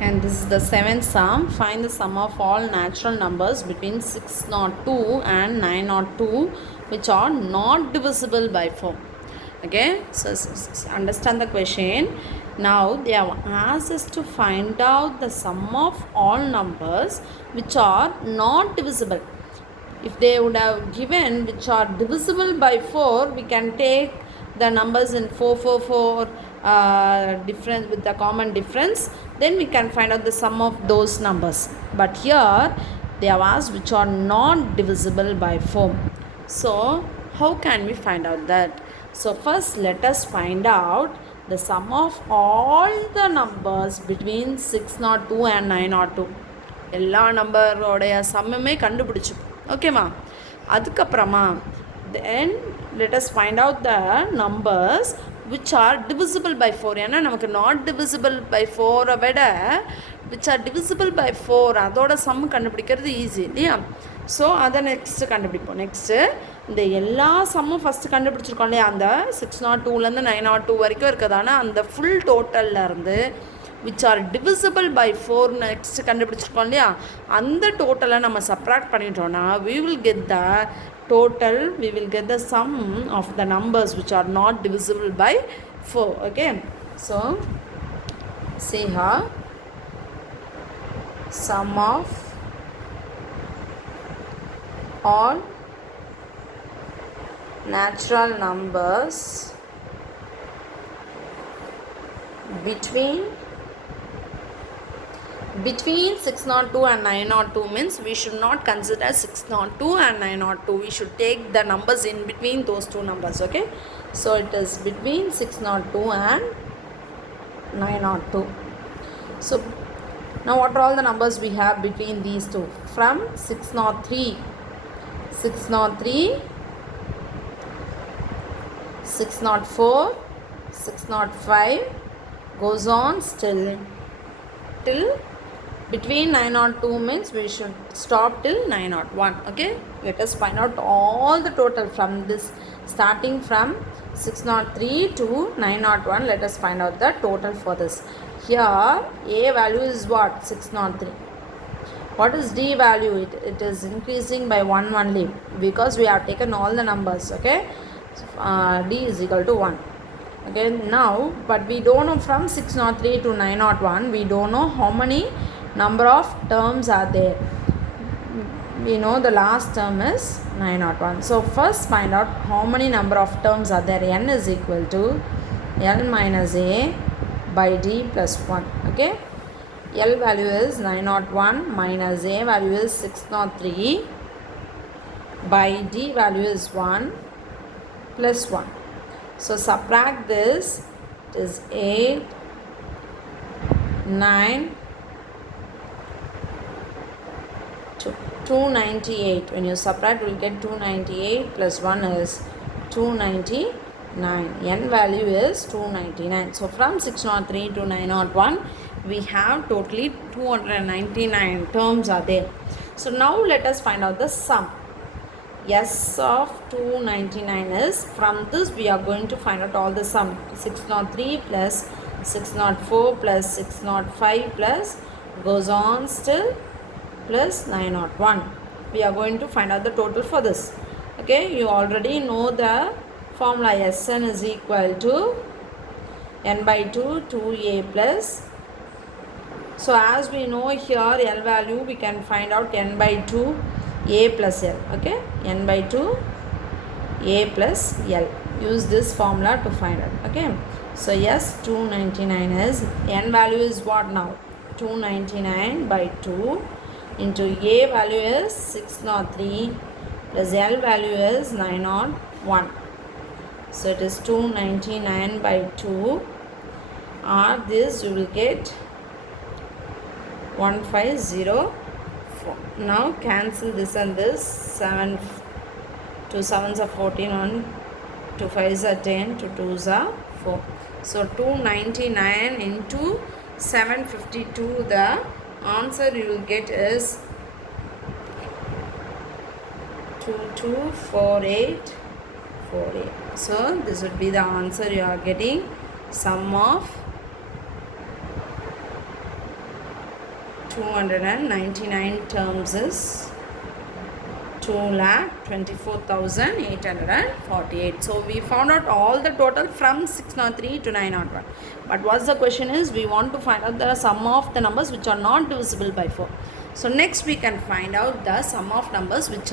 And this is the seventh sum. Find the sum of all natural numbers between 602 and 902 which are not divisible by 4. Okay, so understand the question. Now they have asked us to find out the sum of all numbers which are not divisible. If they would have given which are divisible by 4, we can take the numbers in 444 difference with the common difference, then we can find out the sum of those numbers. But here they have asked which are not divisible by 4. So how can we find out that? So first let us find out the sum of all the numbers between 602 and 902. எல்லா நம்பரோடைய சம்முமே கண்டுபிடிச்சிப்போம். ஓகேம்மா, அதுக்கப்புறமா then let us find out the numbers which are divisible by 4. ஏன்னா நமக்கு not divisible by 4 விட which are divisible by 4 அதோட some கண்டுபிடிக்கிறது easy இல்லையா? So அதை நெக்ஸ்ட்டு கண்டுபிடிப்போம். நெக்ஸ்ட்டு இந்த எல்லா சம்மும் ஃபஸ்ட்டு கண்டுபிடிச்சிருக்கோம் இல்லையா? அந்த 602லேருந்து 902 வரைக்கும் இருக்கிறதான அந்த full டோட்டல்லேருந்து which are divisible by 4 next கண்டுபிடிச்சிருக்கோம் இல்லையா? அந்த டோட்டலை நம்ம சப்ராக்ட் பண்ணிட்டோம்னா we will get the total, we will get the sum of the numbers which are not divisible by 4. Okay, so see here, sum of all natural numbers between 602 and 902 means we should not consider 602 and 902. We should take the numbers in between those two numbers. Okay, so it is between 602 and 902. So now what are all the numbers we have between these two? From 603, 604, 605 goes on till between 902 means we should stop till 901. Okay, let us find out all the total from this, starting from 603 to 901. Let us find out the total for this. Here a value is what? 603. What is d value? It is increasing by 1 only because we have taken all the numbers. Okay, d is equal to 1. Okay, now but we don't know from 603 to 901, we don't know how many number of terms are there. We know the last term is 901. So first find out how many number of terms are there. N is equal to L minus A by D plus 1. Okay, L value is 901 minus A value is 603 by D value is 1 plus 1. So subtract this, it is 8, 9, 298. When you subtract, you will get 298 plus 1 is 299. N value is 299. So from 603 to 901, we have totally 299 terms are there. So now let us find out the sum. S of 299 is, from this we are going to find out all the sum. 603 plus 604 plus 605 plus goes on still plus 901. We are going to find out the total for this. Okay, you already know the formula. Sn is equal to n by 2 2a plus. So as we know here L value, we can find out n by 2 a plus L. Okay, n by 2 a plus L. Use this formula to find out. Okay, so yes, 299 is, n value is what now? 299 by 2 into a value is 603 plus L value is 901. So it is 299 by 2, or this you will get 1504. Now cancel this and this. 7 2 7s are 14, 1 2 5s are 10, 2 2s are 4. So 299 into 752, the answer you will get is 224848. So this would be the answer you are getting. Sum of 299 terms is 2,24,848. So we found out all the total from 603 to 901. But what's the question is, we want to find out the sum of the numbers which are not divisible by 4. So next we can find out the sum of numbers which are